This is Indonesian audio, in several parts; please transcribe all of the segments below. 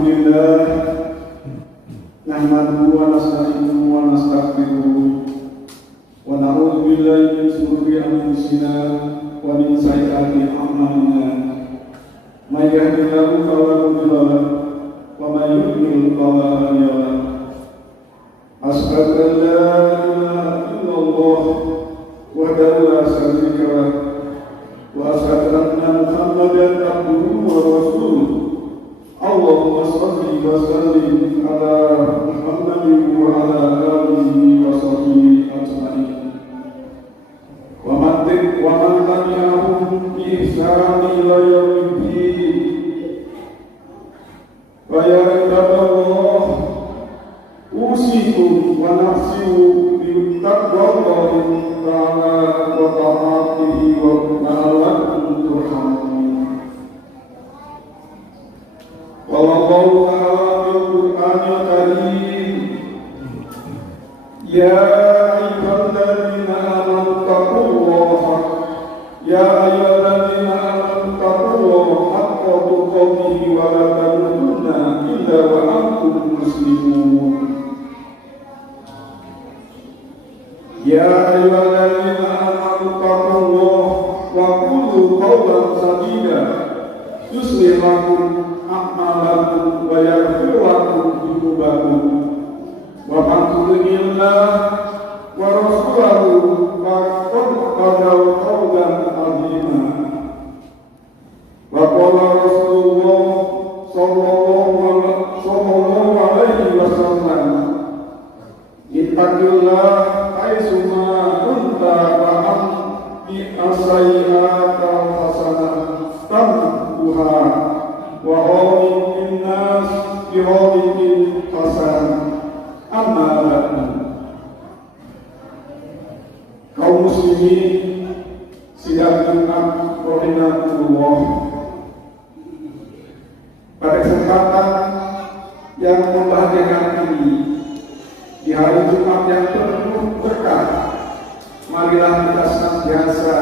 Alhamdulillah nahmaduhu wa nasta'inuhu wa nastaghfiruh wa na'udzu billahi min shururi anfusina wa min sayyiati a'malina. May yahdihillahu fala mudilla lahu wa may yudlil fala hadiya lahu. Asyhadu an la ilaha illallah wahdahu la syarika lahu wa asyhadu anna Muhammadan abduhu wa rasuluh. Allahumma shalli wa sallim ala Muhammadin wa ala alihi wa sahbihi ajma'in. Wa man tabi'ahum bi ihsan ila yaumil din. Wa ya ibadallah, usikum wa nafsi bi taqwallahi ta'ala wa ta'atihi wa la'allakum turhamun. Wallahu ta'ala bil Qur'anil Karim, ya ayyuhalladzina amanu taqullaha haqqa tuqatih wa la tamutunna illa wa antum muslimun. Ya ayyuhalladzina amanu taqullaha wa qulu qawlan sadida yuslih lakum a'malakum wa yaghfir lakum dzunubakum wa man yuti'illah wa rasulahu faqad qadaw qawlan 'azima. Wa qala Rasulullah sallallahu alaihi wasallam, ittaqillah haitsu ma kunta fa'am bi as-sayyi'ata hasanah tamhuha wa khaliqin nas bi khaliqin hasan. Amma ba'du. Kaum muslimin sidang Jumat rahimakumullah, pada kesempatan yang membahagiakan ini, di hari Jumat yang penuh berkah, marilah kita senantiasa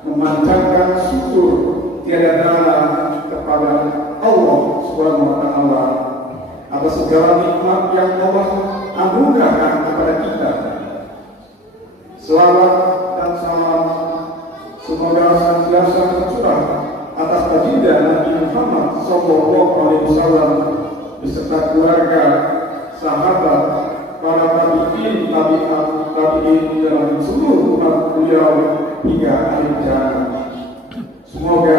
memanjatkan syukur tiada tara kepada Allah Subhanahu wa taala atas segala nikmat yang Allah anugerahkan kepada kita. Selawat dan salam semoga senantiasa tercurah atas baginda Nabi Muhammad sallallahu alaihi wasallam beserta keluarga, sahabat, para tabi'in, dan seluruh umat beliau hingga akhir zaman. Semoga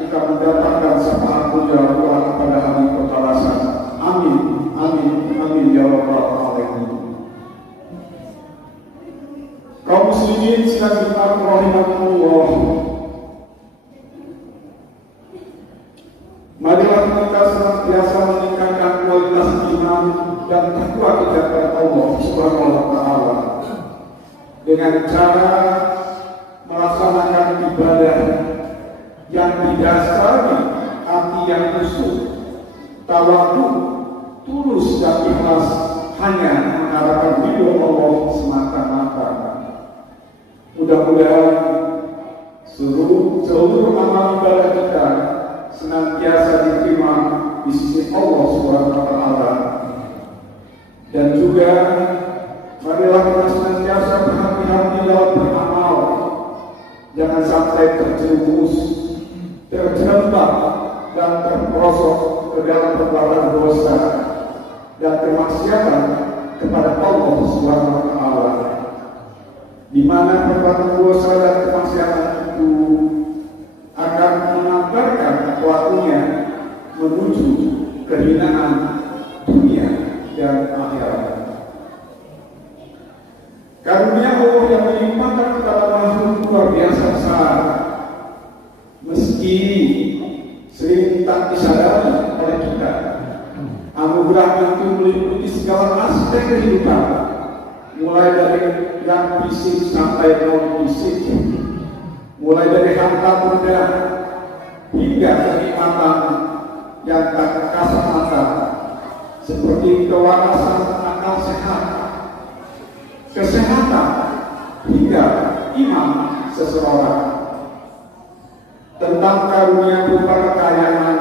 kita mendapatkan syafaat beliau pada hari pembalasan. Amin, amin, amin ya rabbal alamin. Kaum muslimin sidang Jumat rahimakumullah, marilah kita senantiasa meningkatkan kualitas iman dan takwa kita kepada Allah Subhanahu wa taala dengan cara melaksanakan ibadah yang didasari hati yang khusyuk, tawadhu, tulus dan ikhlas, hanya mengharapkan ridho Allah semata-mata. Mudah-mudahan seluruh amal ibadah kita senantiasa diterima di sisi Allah Subhanahu wa taala. Dan juga marilah kita senantiasa berhati-hati dalam beramal, jangan sampai terjerumus, terjebak dan terperosok ke dalam perbuatan dosa dan kemaksiatan kepada Allah Subhanahu wa taala, di mana perbuatan dosa dan kemaksiatan itu akan mengantarkan pelakunya menuju kehinaan dunia dan akhirat. Karunia Allah yang dilimpahkan kepada makhluk luar biasa besar, meski sering tak disadari oleh kita. Anugerah itu meliputi segala aspek kehidupan, mulai dari yang fisik sampai non fisik, mulai dari harta benda hingga kenikmatan yang tak kasat mata, seperti kewarasan akal sehat, kesehatan, hingga iman seseorang. Tentang karunia berupa kekayaan,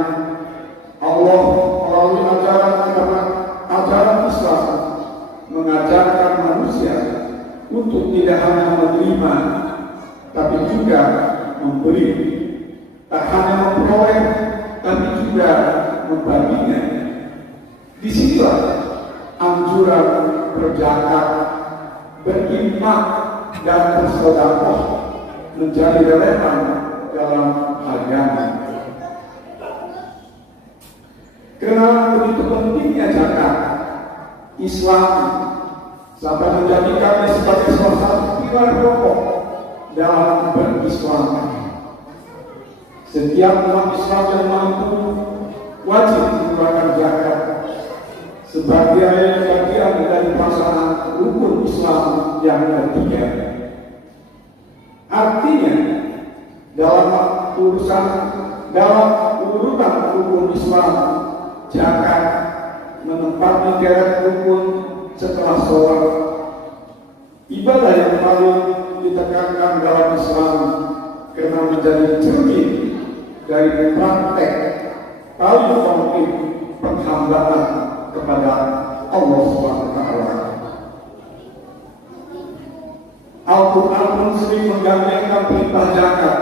Allah juga memberi, tak hanya memperoleh, tapi juga membaginya. Disinilah anjuran berzakat, berinfak, dan bersedekah menjadi relevan dalam agama. Karena begitu pentingnya zakat, Islam sampai menjadikannya sebagai salah satu pilar pokok dalam berislam. Setiap umat Islam yang mampu wajib mengeluarkan zakat sebagai bagian dari pelaksanaan rukun Islam yang ketiga. Artinya dalam urutan rukun Islam, zakat menempati deret rukun setelah sholat. Ibadah yang paling ditekankan dalam Islam karena menjadi cermin dari praktek tauhid penghambaan kepada Allah SWT. Al-Quran pun sering menggandengkan perintah zakat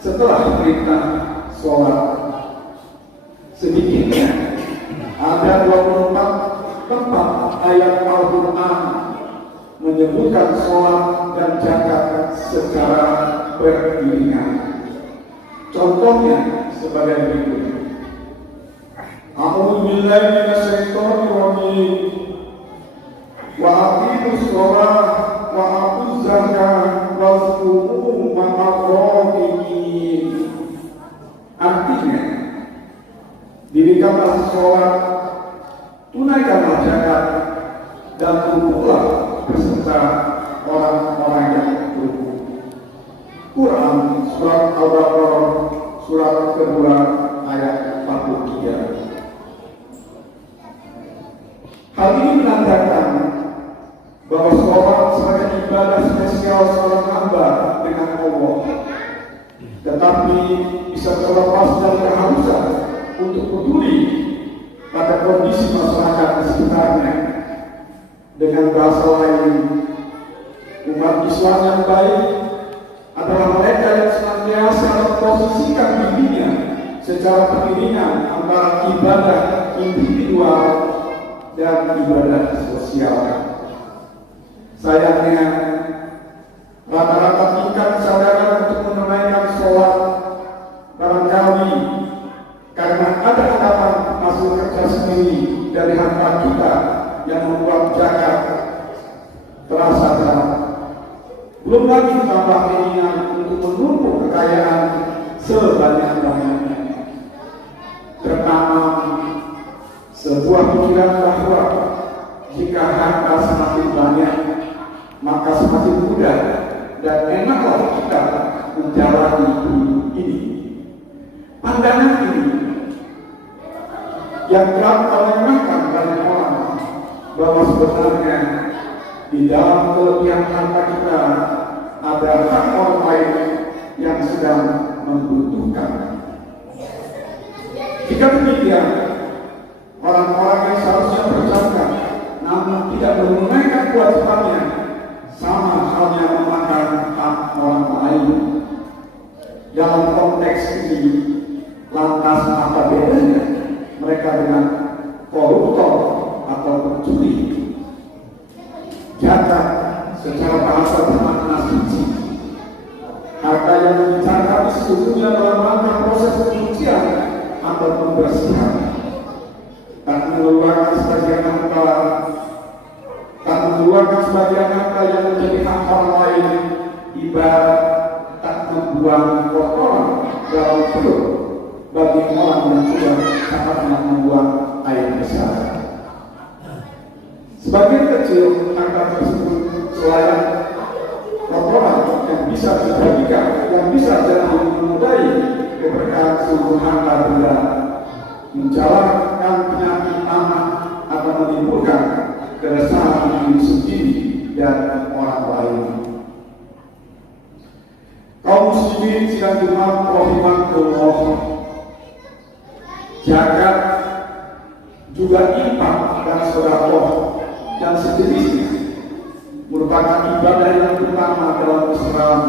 setelah perintah sholat. Sedikitnya ada 24 tempat ayat Al-Quran menyebutkan sholat dan zakat secara beriringan. Contohnya sebagai berikut. A'udzu billahi minasyaitonir rajim. Wa aqimus shalah wa atuz zakah wazkuru ma'ar-rakiin. Artinya, dirikanlah sholat, tunaikanlah zakat, dan kumpullah beserta orang-orang yang bersyukur. Quran surat Al-Baqarah surat kedua ayat 43. Hal ini menandakan bahwa sholat sebagai ibadah spesial seorang hamba dengan Allah, tetapi bisa terlepas dari keharusan untuk peduli pada kondisi masyarakat di sekitarnya. Dengan bahasa lain, umat Islam yang baik adalah mereka yang senantiasa memposisikan dirinya secara beriringan antara ibadah individual dan ibadah sosial. Sayangnya, rata-rata tingkat kesadaran untuk menunaikan sholat barangkali karena ada harapan hasil kerja sendiri dari hamba kita yang membuat zakat terasa berat. Belum lagi tambah keinginan untuk menumpuk kekayaan sebanyak-banyaknya. Tertanam sebuah pikiran bahwa jika harta semakin banyak, maka semakin mudah dan enaklah kita menjalani hidup ini. Pandangan ini yang kerap melemahkan banyak orang bahwa sebenarnya di dalam kelebihan harta kita ada hak orang lain yang sedang membutuhkan. Jika demikian, orang-orang yang seharusnya berzakat namun tidak menunaikan kewajibannya sama halnya memakan hak orang lain. Dalam konteks ini, lantas apa bedanya mereka dengan koruptor atau pencuri? Zakat secara bahasa bermakna suci. Harta yang dizakat sesungguhnya dalam rangka proses pencucian atau pembersihan. Tak mengeluarkan sebagian harta yang menjadi hak orang lain, ibarat tak membuang kotoran dalam perut bagi orang yang sudah sangatnya membuang air besar. Sebagian kecil harta tersebut selain kotoran yang bisa dibagikan, yang bisa jadi menodai keberkahan seluruh harta benda, menjalankan penyakit tanah atau menimbulkan keresahan diri sendiri dan orang lain. Kaum muslimin sidang Jumat rahimakumullah, zakat juga infak dan sedekah dan sejenisnya merupakan ibadah yang utama dalam Islam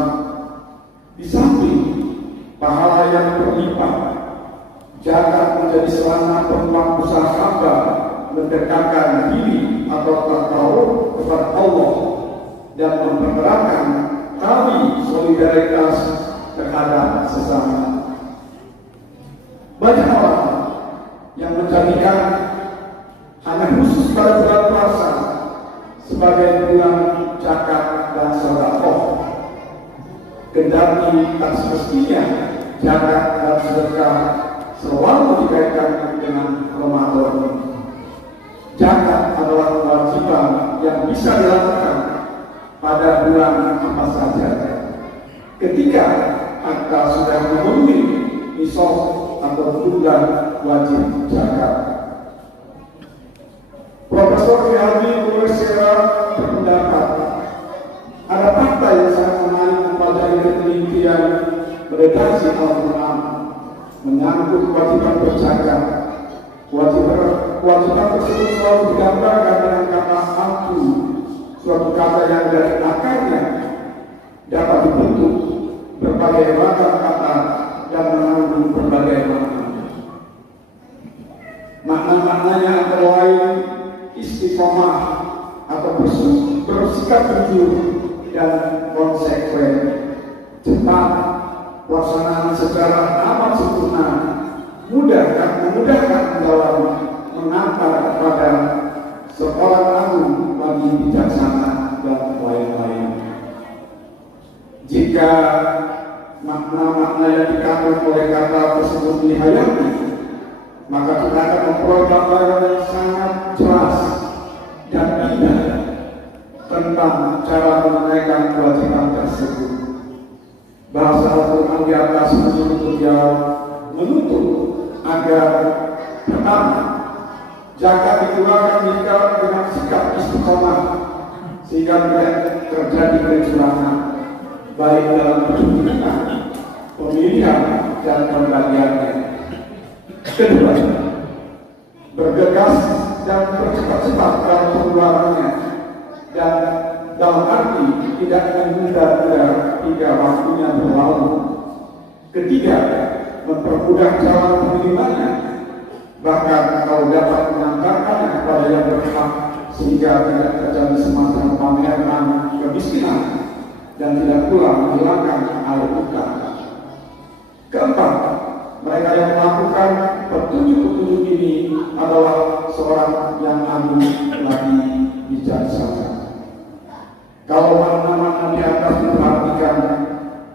Di samping pahala yang berlimpah, zakat menjadi sarana peluang usaha hamba mendekatkan diri atau takarub kepada Allah dan mempereratkan tali solidaritas terhadap sesama. Banyak orang yang menjadikan hanya khusus pada bulan puasa sebagai bulan zakat dan sedekah. Kendati tak semestinya zakat dan sedekah selalu dikaitkan dengan Ramadan. Zakat adalah kewajiban yang bisa dilakukan pada bulan apa saja ketika Anda sudah memenuhi nisab atau jumlah wajib zakat. Profesor Yahya Kuresera berpendapat ada fakta yang sangat menarik mempelajari penelitian redaksi Al-Quran menyangkut kewajiban berzakat. Kewajiban tersebut selalu digambarkan dengan kata aku, suatu kata yang dari akarnya dapat dibentuk berbagai macam kata dan mengandung berbagai makna. Makna-maknanya antara lain istiqomah atau bersikap jujur dan konsekuen, cepat, pelaksanaan secara amat sempurna, memudahkan dalam mengantar kepada seorang agung bagi bijaksana dan lain-lain. Jika makna-makna yang dikandung oleh kata tersebut dihayati, maka kita akan memperoleh gambaran yang sangat jelas dan indah tentang cara menunaikan kewajiban tersebut. Bahasa Al-Quran di atas menuntut agar pertama, zakat dikeluarkan dengan sikap istiqomah sehingga tidak terjadi kecurangan baik dalam perhitungan, pemilihan dan pembagiannya. Kedua, bergegas dan bercepat-cepat dalam pengeluarannya dan dalam arti tidak menunda-nunda hingga waktunya berlalu. Ketiga, mempermudah jalan penerimanya, bahkan kalau dapat mengantarkannya kepada yang berhak sehingga tidak terjadi semacam pameran kemiskinan dan tidak pula menghilangkan air muka. Keempat, mereka yang melakukan petunjuk-petunjuk ini adalah seorang yang agung lagi bijaksana. Kalau makna-makna di atas diperhatikan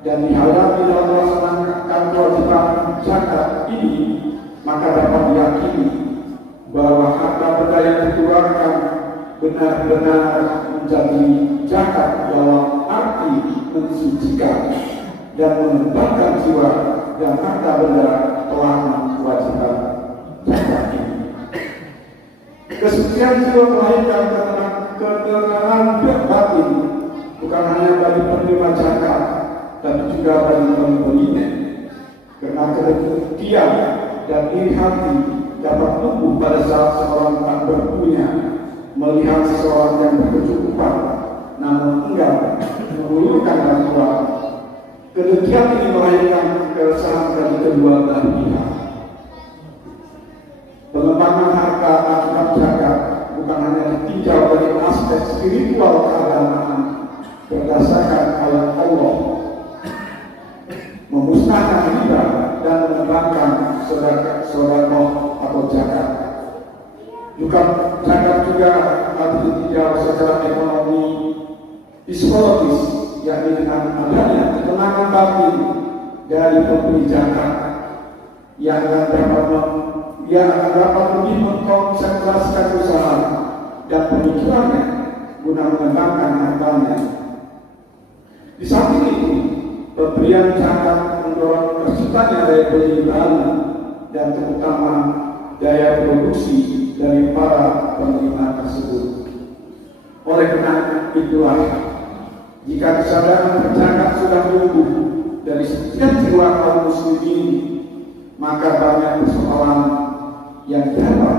dan dihadapi dalam melaksanakan kewajiban zakat ini, maka dapat diyakini bahwa harta benda yang dikeluarkan benar-benar menjadi zakat dalam arti mensucikan dan mengembangkan jiwa dan harta benda telah kewajiban zakat ini. Kesucian jiwa melahirkan ketenangan batin bukan hanya bagi penerima zakat, tapi juga bagi pemberinya. Karena kedengkian dan iri hati dapat tumbuh pada saat seorang tak berpunya melihat seseorang yang berkecukupan namun enggan mengulurkan bantuan. Kedengkian ini melahirkan keresahan dari kedua belah pihak. Pengembangan harta akibat zakat bukan hanya ditinjau dari aspek spiritual keagamaan berdasarkan ayat Allah, memusnahkan riba dan mengembangkan sedekah atau zakat. Zakat juga harus ditinjau secara ekonomi psikologis, yakni dengan adanya ketenangan batin dari pemberi zakat yang akan dapat lebih mengkonsentrasikan usaha dan pemikirannya guna mengembangkan hartanya. Di samping itu, pemberian zakat mendorong terciptanya daya beli baru dan terutama daya produksi dari para penerima tersebut. Oleh karena itulah, jika kesadaran berzakat sudah tumbuh dari setiap jiwa kaum muslimin, maka banyak persoalan yang dapat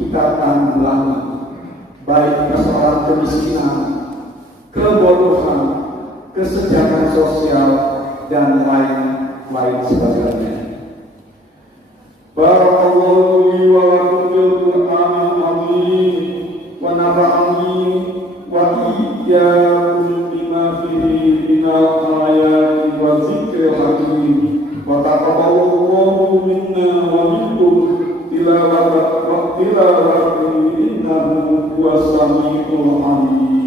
kita tanggulangi, baik persoalan kemiskinan, kebodohan, kesejahteraan sosial, dan lain-lain sebagainya. Barakallahu li wa lakum bil Qur'anil azim wa nafa'ani wa iyyakum bima fihi minal ayati wa dzikril hakim wa taqabbalallahu minna wa minkum tilawatan innahu huwas samiul alim.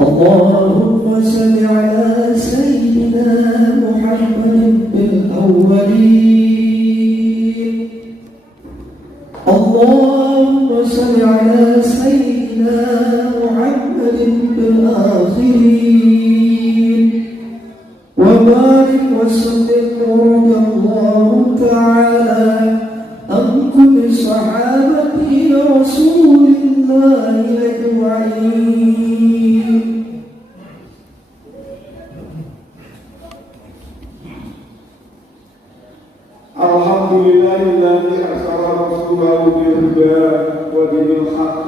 اللهم صل على سيدنا محمد بالأولين اللهم صل على سيدنا محمد بالآخرين وبارك وسلم ورضي الله تعالى عن كل صحابة رسول الله أجمعين. Alhamdulillahilladzi arsala rasulahu bil huda wa dinil haqq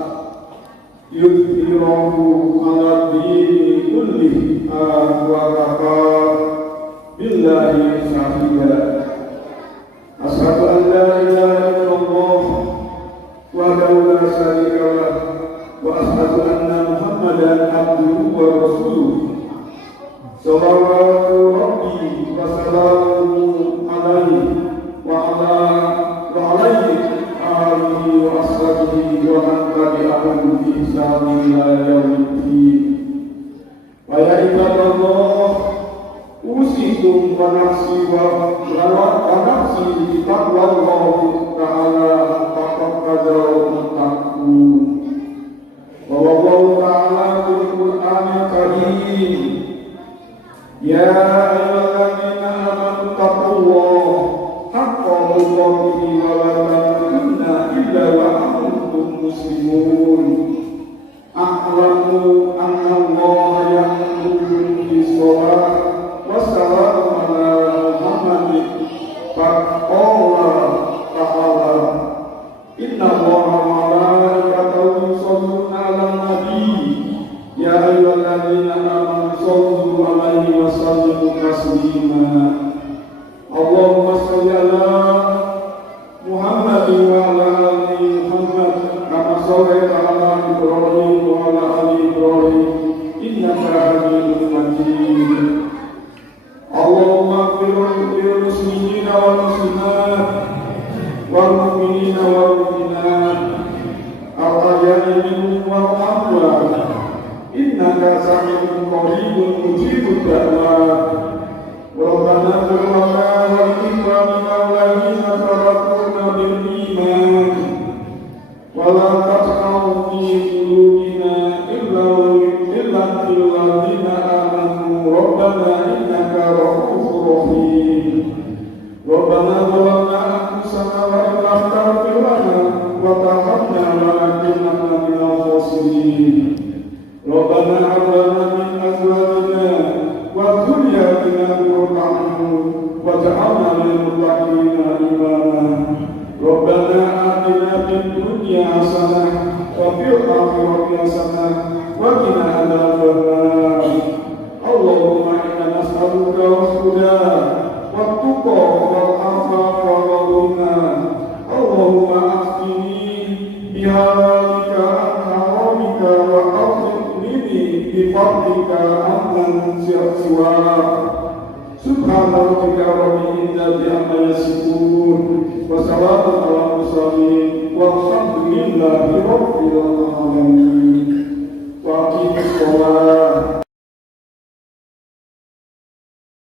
yudhhirahu 'ala dini kullihi wa kafa billahi shahida. Asyhadu an la ilaha illallah wahdahu la syarika lah wa asyhadu anna Muhammadan abduhu wa rasuluh. Shalawatu rabbi wa salamuhu alaihi wa alaihi alihi wa ashabihi wa man tabi'ahum bi ihsanin ila yaumiddin. Wa ya ibadallah, usikum wa nafsi wa nafsi bi taqwallahi ta'ala taqabbal muttaqun. Wa wallahu ta'ala fil Qur'anil karim ya ayyuhalladzina amanu taqullaha haqqa tuqatih wa la tamutunna illa wa antum muslimun. A'lamu anna Allaha ya'muru bis-shalah wassalamu ala Muhammadin faqala ta'ala inna Allaha wa malaikatahu yusholluna 'alan nabi ya ayyuhalladzina amanu shallu 'alaihi wa sallimu taslima. Allahumma shalli ala Muhammad wa ala ali Muhammad kama shallaita ala Ibrahim wa ala ali Ibrahim innaka Hamidum Majid. Allahumma ighfir lil muslimina wal muslimat wal mu'minina wal mu'minat al-ahya'i minhum wal amwat innaka sami'un qaribun mujibud da'wat. Rabbana ighfir lana wa li ikhwanina alladhina sabaquna bil iman wa la taj'al fi qulubina illa lil ladzina amanu rabbana innaka ra'ufur rahim. Rabbana zalamna anfusana wa in lam taghfir lana wa tarhamna lanakunanna minal khasirin. Rabbana hab lana min azwajina wa dhurriyyatina qurrata a'yun waj'alna lil muttaqina imama. Rabbana atina fid dunya hasanah wa fil akhirati hasanah wa qina adzabannar. Allahumma inna nas'aluka al-huda wat-tuqa wal-afafa wal-ghina. Allahumma aghfirni bihalalika an haramika wa aghnini bi fadlika amman siwak. Subhana rabbika rabbil izzati amma yasifun wa salamun alal mursalin walhamdulillahi rabbil alamin.